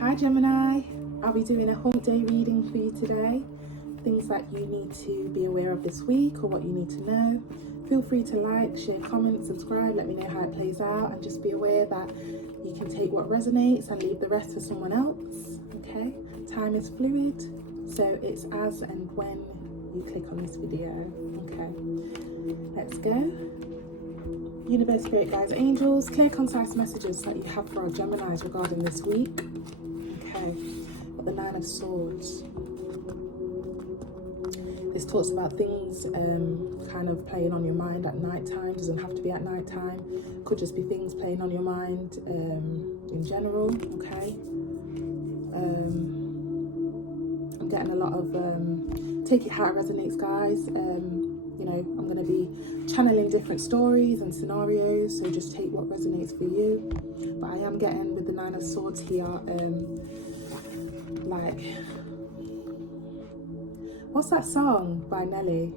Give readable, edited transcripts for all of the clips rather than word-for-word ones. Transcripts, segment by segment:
Hi Gemini, I'll be doing a Humpday reading for you today. Things that you need to be aware of this week or what you need to know. Feel free to like, share, comment, subscribe, let me know how it plays out, and just be aware that you can take what resonates and leave the rest for someone else, okay? Time is fluid, so it's as and when you click on this video, okay? Let's go. Universe, Spirit, Guides, Angels, clear, concise messages that you have for our Geminis regarding this week. Okay, got the Nine of Swords. This talks about things kind of playing on your mind at night time. Doesn't have to be at night time. Could just be things playing on your mind in general, okay? I'm getting a lot of take it how it resonates, guys. You know, I'm going to be channeling different stories and scenarios, so just take what resonates for you. But I am getting, with the Nine of Swords here, like, what's that song by Nelly?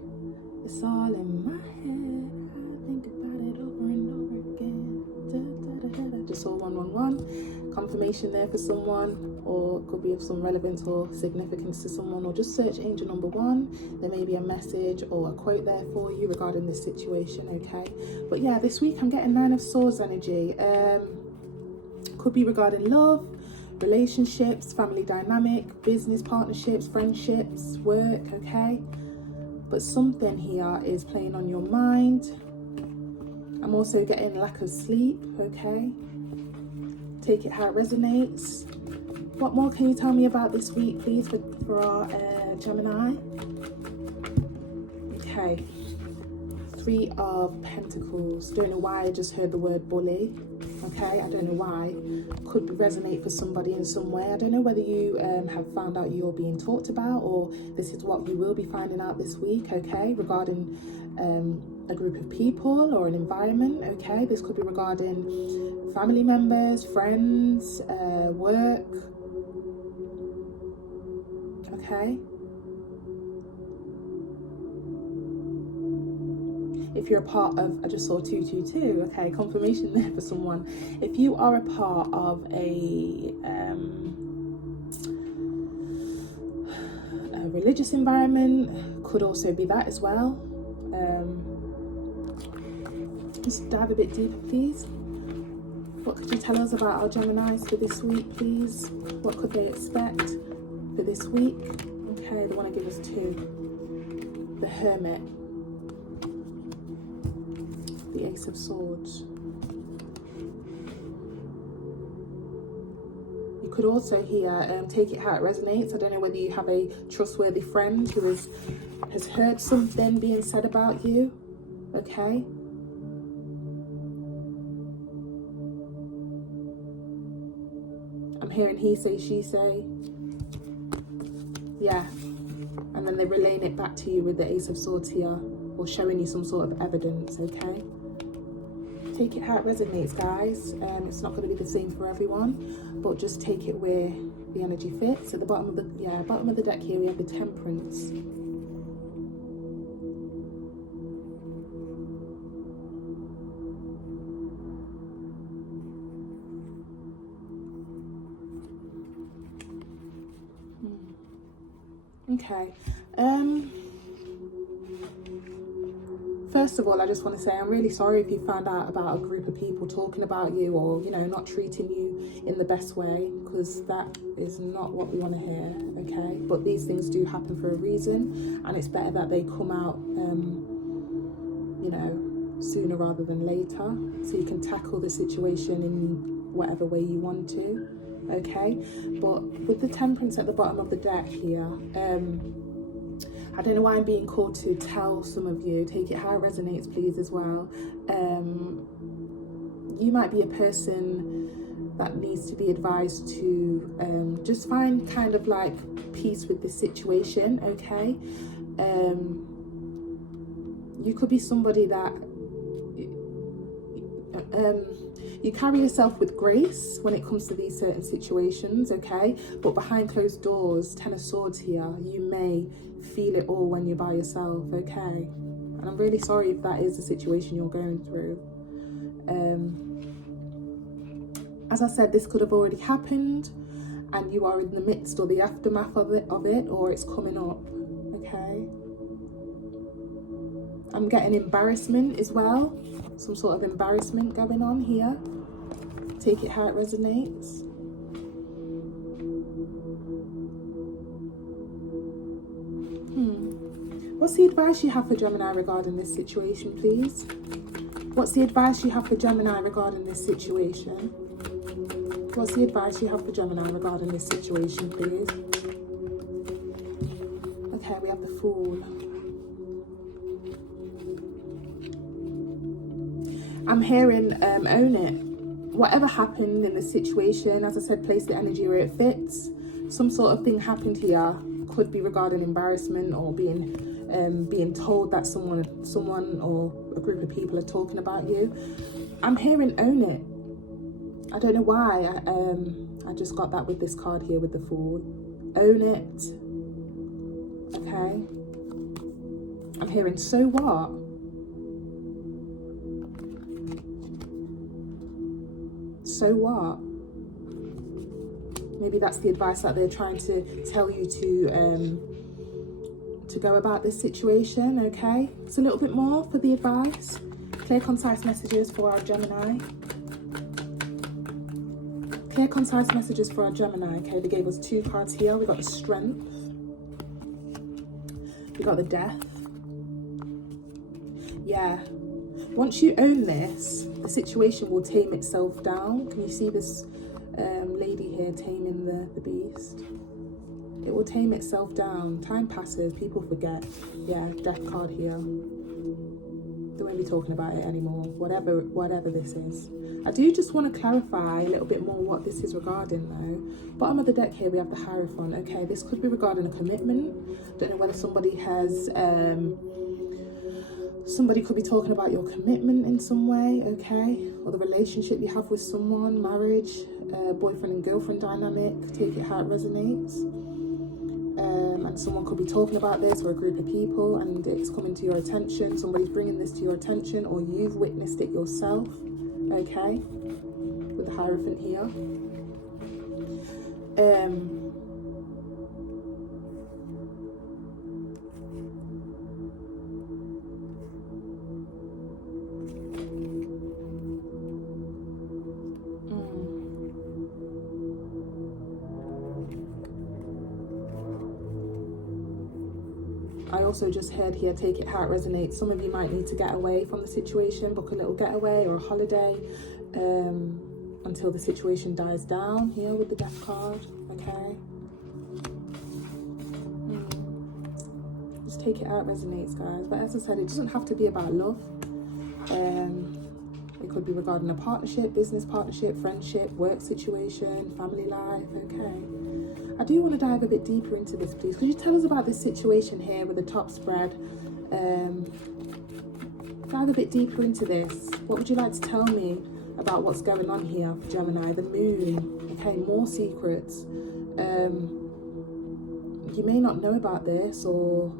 It's all in my head, I think about it over and over again. Da, da, da, da. Just all 111. Confirmation there for someone, or it could be of some relevance or significance to someone, or just search angel number 1. There may be a message or a quote there for you regarding this situation, okay? But yeah, this week I'm getting Nine of Swords energy. Could be regarding love, relationships, family dynamic, business partnerships, friendships, work, okay? But something here is playing on your mind. I'm also getting lack of sleep, okay? Take it how it resonates. What more can you tell me about this week, please, for our Gemini? Okay. Three of Pentacles. Don't know why I just heard the word bully. Okay, I don't know why. Could resonate for somebody in some way. I don't know whether you have found out you're being talked about, or this is what you will be finding out this week, okay, regarding a group of people or an environment, okay? This could be regarding family members, friends, work, okay? If you're a part of, I just saw 222, okay, confirmation there for someone. If you are a part of a religious environment, could also be that as well. Just dive a bit deeper, please. What could you tell us about our Geminis for this week, please? What could they expect for this week? Okay, they want to give us 2. The Hermit. The Ace of Swords. You could also hear, take it how it resonates. I don't know whether you have a trustworthy friend who has heard something being said about you, okay? I'm hearing he say, she say. Yeah. And then they're relaying it back to you with the Ace of Swords here, or showing you some sort of evidence, okay? Take it how it resonates, guys. It's not going to be the same for everyone, but just take it where the energy fits. At the bottom of the deck here we have the Temperance. Okay. First of all, I just want to say I'm really sorry if you found out about a group of people talking about you, or, you know, not treating you in the best way, because that is not what we want to hear, okay? But these things do happen for a reason, and it's better that they come out, you know, sooner rather than later, so you can tackle the situation in whatever way you want to, okay? But with the Temperance at the bottom of the deck here, I don't know why I'm being called to tell some of you, take it how it resonates, please, as well. You might be a person that needs to be advised to just find kind of like peace with this situation, okay? You could be somebody that you carry yourself with grace when it comes to these certain situations, okay? But behind closed doors, 10 of Swords here, you may feel it all when you're by yourself, okay? And I'm really sorry if that is the situation you're going through. As I said, this could have already happened, and you are in the midst or the aftermath of it, or it's coming up, okay? I'm getting embarrassment as well, some sort of embarrassment going on here. Take it how it resonates. What's the advice you have for Gemini regarding this situation, please? What's the advice you have for Gemini regarding this situation? What's the advice you have for Gemini regarding this situation, please? Okay, we have the Fool. I'm hearing own it. Whatever happened in the situation, as I said, place the energy where it fits. Some sort of thing happened here. Could be regarding embarrassment or being told that someone or a group of people are talking about you. I'm hearing own it. I don't know why. I just got that with this card here with the Fool. Own it. Okay. I'm hearing so what? So what? Maybe that's the advice that they're trying to tell you to go about this situation, okay? It's a little bit more for the advice. Clear, concise messages for our Gemini. Clear, concise messages for our Gemini, okay? They gave us 2 cards here. We got the Strength. We got the Death. Yeah. Once you own this, the situation will tame itself down. Can you see this lady here taming the beast? It will tame itself down. Time passes, people forget. Yeah, Death card here. They won't be talking about it anymore, whatever this is. I do just want to clarify a little bit more what this is regarding though. Bottom of the deck here, we have the Hierophant. Okay, this could be regarding a commitment. Don't know whether somebody has... somebody could be talking about your commitment in some way, okay? Or the relationship you have with someone, marriage, boyfriend and girlfriend dynamic. Take it how it resonates. And someone could be talking about this, or a group of people, and it's coming to your attention. Somebody's bringing this to your attention, or you've witnessed it yourself, okay? With the Hierophant here. I also just heard here, take it how it resonates. Some of you might need to get away from the situation, book a little getaway or a holiday until the situation dies down here with the Death card, okay? Just take it how it resonates, guys. But as I said, it doesn't have to be about love. It could be regarding a partnership, business partnership, friendship, work situation, family life, okay? I do want to dive a bit deeper into this, please. Could you tell us about this situation here with the top spread? Dive a bit deeper into this. What would you like to tell me about what's going on here for Gemini? The Moon, okay, more secrets. You may not know about this, or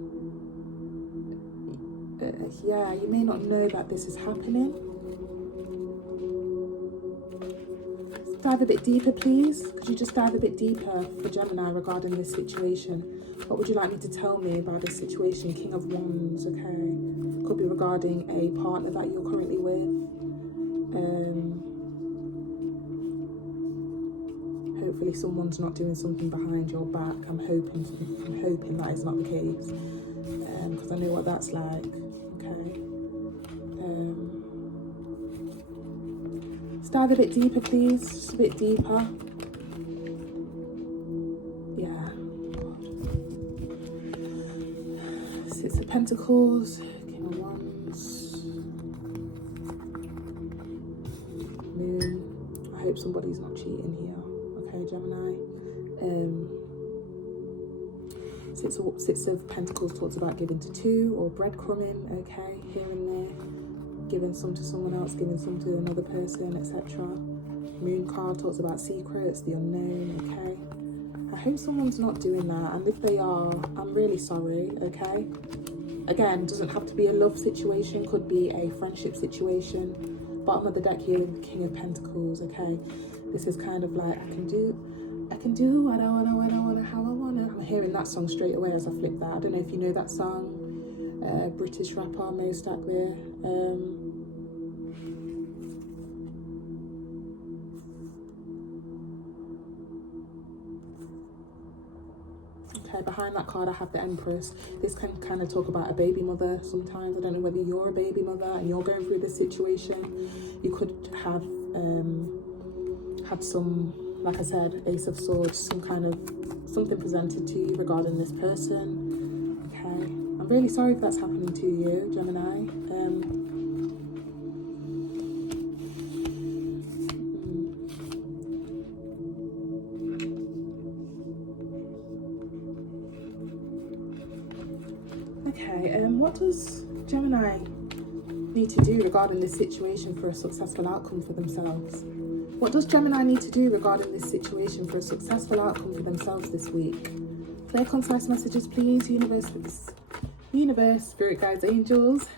yeah, you may not know that this is happening. Dive a bit deeper, please. Could you just dive a bit deeper for Gemini regarding this situation? What would you like me to tell me about this situation? King of Wands, okay. Could be regarding a partner that you're currently with. Hopefully someone's not doing something behind your back. I'm hoping that is not the case. Because I know what that's like, okay. Dive a bit deeper, please. Just a bit deeper. Yeah. Six of Pentacles, King of Wands, Moon. I hope somebody's not cheating here. Okay, Gemini. Six of Pentacles talks about giving to 2 or breadcrumbing. Okay, here and there. Giving some to someone else, giving some to another person, etc. Moon card talks about secrets, the unknown, okay? I hope someone's not doing that, and if they are, I'm really sorry, okay? Again, doesn't have to be a love situation, could be a friendship situation. Bottom of the deck here, King of Pentacles, okay? This is kind of like, I can do what I wanna, when I wanna, how I wanna. I'm hearing that song straight away as I flip that. I don't know if you know that song. British rapper, Mo Stack there. Okay, behind that card I have the Empress. This can kind of talk about a baby mother sometimes. I don't know whether you're a baby mother and you're going through this situation. You could have had some, like I said, Ace of Swords, some kind of something presented to you regarding this person. Okay, I'm really sorry if that's happening to you, Gemini. Okay, what does Gemini need to do regarding this situation for a successful outcome for themselves? What does Gemini need to do regarding this situation for a successful outcome for themselves this week? Clear, concise messages, please. Universe, spirit guides, angels.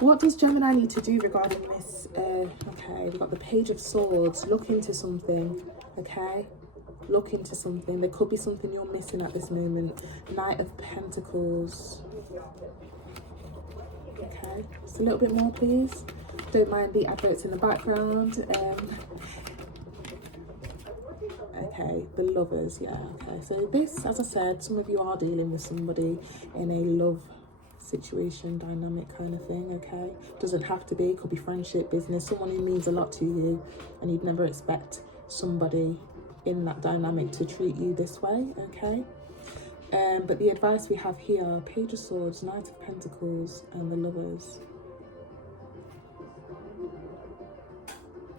What does Gemini need to do regarding this? Okay, we've got the Page of Swords. Look into something, okay? Look into something. There could be something you're missing at this moment. Knight of Pentacles. Okay, just a little bit more, please. Don't mind the adverts in the background. Okay, the Lovers, yeah, okay. So this, as I said, some of you are dealing with somebody in a love situation, dynamic kind of thing, okay? Doesn't have to be, could be friendship, business, someone who means a lot to you, and you'd never expect somebody in that dynamic to treat you this way, okay? But the advice we have here, Page of Swords, Knight of Pentacles, and the Lovers.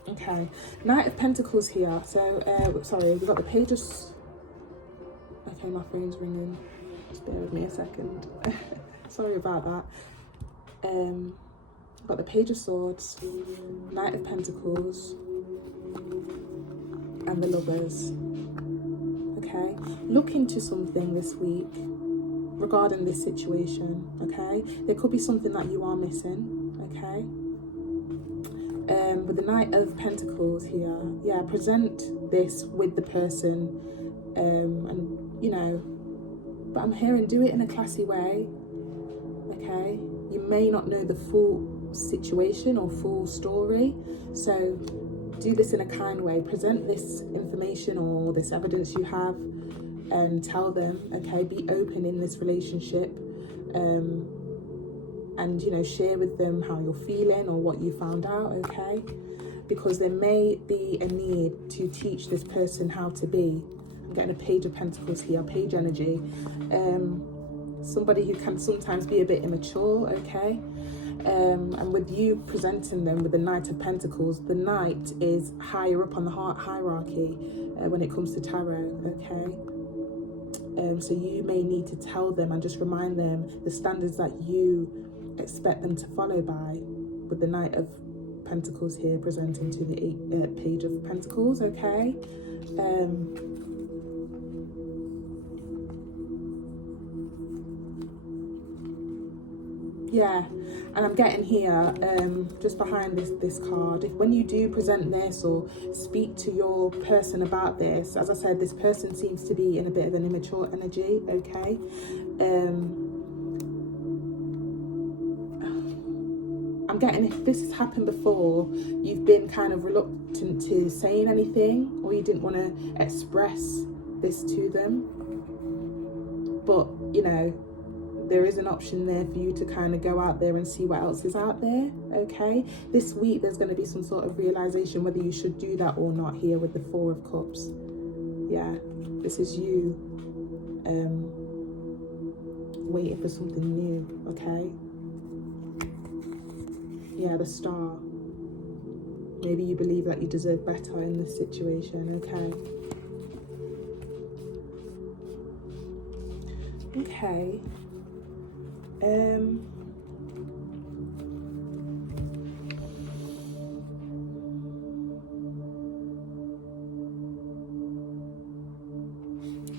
Okay, Knight of Pentacles here. So, sorry, we've got the Page of... Okay, my phone's ringing. Just bear with me a second. Sorry about that. Got the Page of Swords, Knight of Pentacles, and the Lovers. Okay, look into something this week regarding this situation, okay? There could be something that you are missing, okay? With the Knight of Pentacles here, yeah, present this with the person, and, you know, but I'm hearing do it in a classy way, okay? You may not know the full situation or full story, so do this in a kind way. Present this information or this evidence you have and tell them, okay, be open in this relationship, and, you know, share with them how you're feeling or what you found out, okay? Because there may be a need to teach this person how to be. I'm getting a Page of Pentacles here, Page energy. Somebody who can sometimes be a bit immature, okay? And with you presenting them with the Knight of Pentacles, the Knight is higher up on the hierarchy when it comes to tarot, okay? So you may need to tell them and just remind them the standards that you expect them to follow by, with the Knight of Pentacles here presenting to the Page of Pentacles, okay? Yeah, and I'm getting here, just behind this card, when you do present this or speak to your person about this, as I said, this person seems to be in a bit of an immature energy, okay? I'm getting, if this has happened before, you've been kind of reluctant to saying anything, or you didn't want to express this to them, but, you know, there is an option there for you to kind of go out there and see what else is out there, okay? This week, there's going to be some sort of realization whether you should do that or not here with the Four of Cups. Yeah, this is you waiting for something new, okay? Yeah, the Star. Maybe you believe that you deserve better in this situation, okay? Okay. I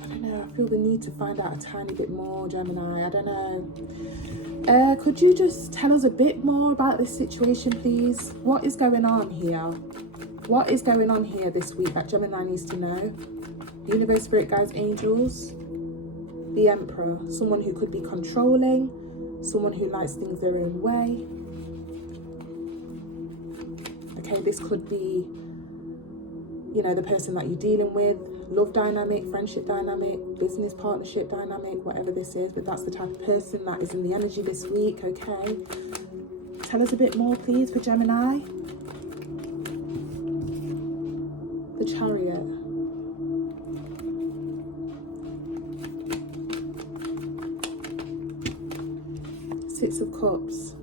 don't know, I feel the need to find out a tiny bit more, Gemini. I don't know. Could you just tell us a bit more about this situation, please? What is going on here? What is going on here this week that Gemini needs to know? Universe, Spirit Guides, Angels. The Emperor, someone who could be controlling, someone who likes things their own way. Okay, this could be, you know, the person that you're dealing with, love dynamic, friendship dynamic, business partnership dynamic, whatever this is, but that's the type of person that is in the energy this week, okay? Tell us a bit more, please, for Gemini. The Chariot. Six of Cups.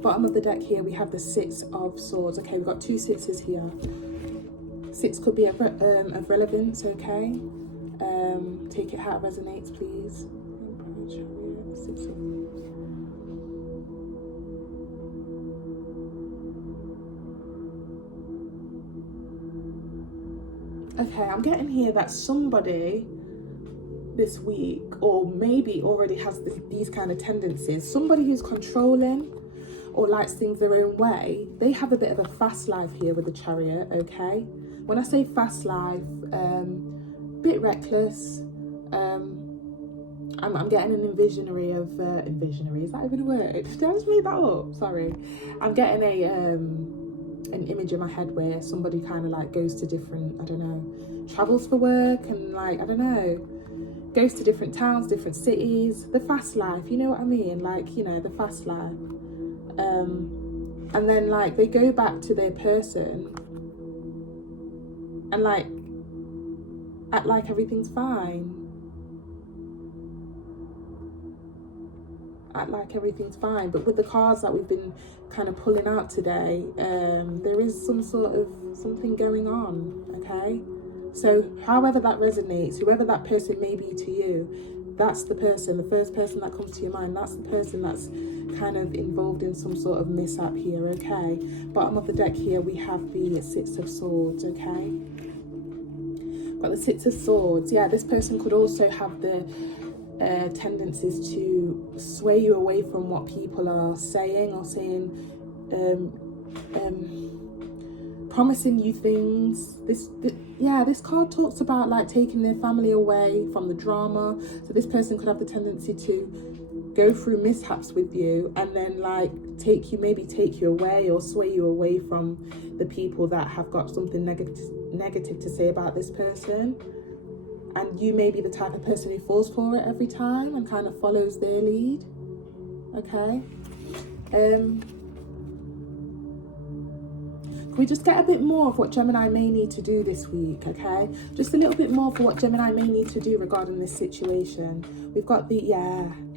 Bottom of the deck here, we have the Six of Swords. Okay, we've got two sixes here. Six could be of relevance, okay? Take it how it resonates, please. Six of... Okay, I'm getting here that somebody this week, or maybe already has these kind of tendencies, somebody who's controlling or likes things their own way, they have a bit of a fast life here with the Chariot, okay? When I say fast life, bit reckless, I'm getting an envisionary of, envisionary, is that even a word? Did I just made that up? Sorry. I'm getting an image in my head where somebody kind of like goes to different, I don't know, travels for work and like, I don't know, goes to different towns, different cities, the fast life, you know what I mean? Like, you know, the fast life. And then like they go back to their person and like act like everything's fine. Act like everything's fine. But with the cards that we've been kind of pulling out today, there is some sort of something going on, okay? So however that resonates, whoever that person may be to you, that's the person, the first person that comes to your mind, that's the person that's kind of involved in some sort of mishap here, okay? Bottom of the deck here, we have the Six of Swords, okay? Got the Six of Swords. Yeah, this person could also have the tendencies to sway you away from what people are saying or saying, promising you things. This card talks about like taking their family away from the drama. So this person could have the tendency to go through mishaps with you and then like take you away or sway you away from the people that have got something negative to say about this person. And you may be the type of person who falls for it every time and kind of follows their lead, okay? Can we just get a bit more of what Gemini may need to do this week, okay? Just a little bit more for what Gemini may need to do regarding this situation. We've got the,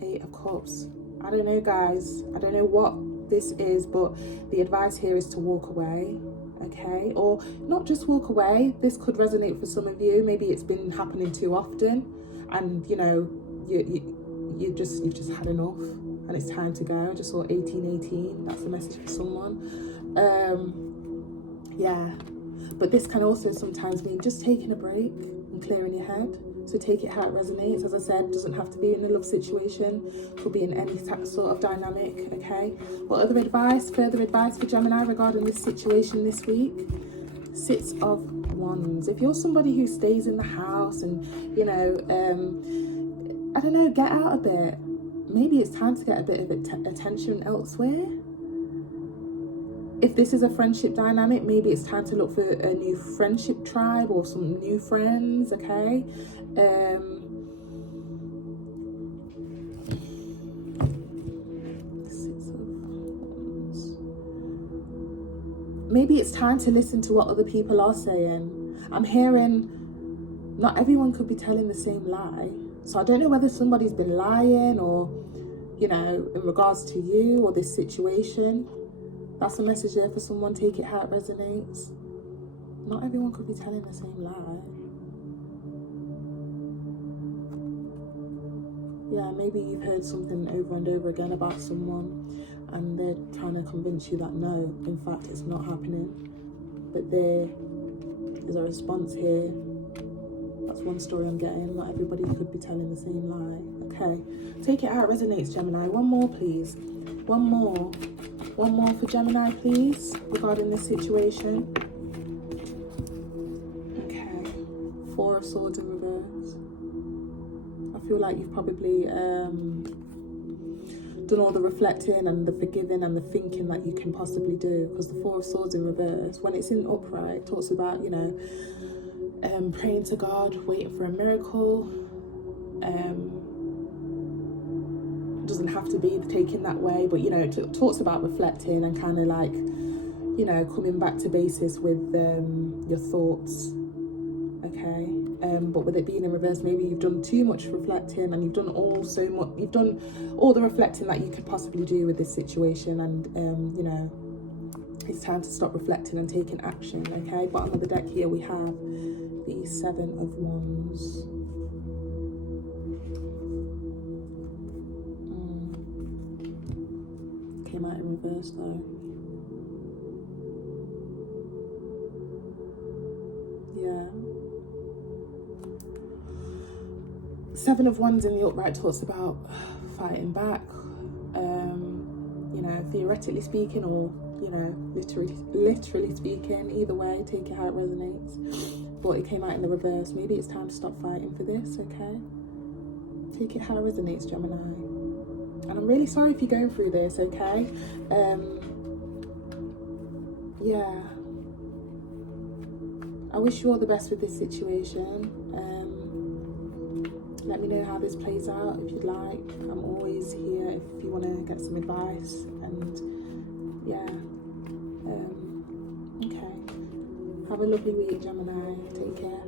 Eight of Cups. I don't know, guys. I don't know what this is, but the advice here is to walk away, okay? Or not just walk away. This could resonate for some of you. Maybe it's been happening too often and, you know, you've just had enough and it's time to go. I just saw 1818. That's the message for someone. Yeah, but this can also sometimes mean just taking a break and clearing your head. So take it how it resonates. As I said, doesn't have to be in a love situation, could be in any sort of dynamic, okay? What other advice, further advice for Gemini regarding this situation this week? Six of Wands. If you're somebody who stays in the house and, you know, I don't know, get out a bit. Maybe it's time to get a bit of attention elsewhere. If this is a friendship dynamic, maybe it's time to look for a new friendship tribe or some new friends, okay? Maybe it's time to listen to what other people are saying. I'm hearing not everyone could be telling the same lie. So I don't know whether somebody's been lying or, you know, in regards to you or this situation. That's a message there for someone. Take it how it resonates. Not everyone could be telling the same lie. Yeah, maybe you've heard something over and over again about someone and they're trying to convince you that no, in fact, it's not happening. But there is a response here. That's one story I'm getting. Not everybody could be telling the same lie. Okay, take it how it resonates, Gemini. One more, please. One more for Gemini, please, regarding this situation. Okay, Swords in reverse. I feel like you've probably done all the reflecting and the forgiving and the thinking that you can possibly do, because the Four of Swords in reverse, when it's in upright, talks about, you know, praying to God, waiting for a miracle. It doesn't have to be taken that way, but, you know, it talks about reflecting and kind of like, you know, coming back to basis with your thoughts. Okay, but with it being in reverse, maybe you've done too much reflecting and you've done all the reflecting that you could possibly do with this situation, and you know, it's time to stop reflecting and taking action. Okay, bottom of the deck here we have the Seven of Wands. Came out in reverse though. Yeah. Seven of Wands in the upright talks about fighting back, you know, theoretically speaking, or, you know, literally speaking. Either way, take it how it resonates. But it came out in the reverse. Maybe it's time to stop fighting for this, okay? Take it how it resonates, Gemini. And I'm really sorry if you're going through this, okay? Yeah. I wish you all the best with this situation. Let me know how this plays out if you'd like. I'm always here if you want to get some advice. And yeah, okay. Have a lovely week, Gemini. Take care.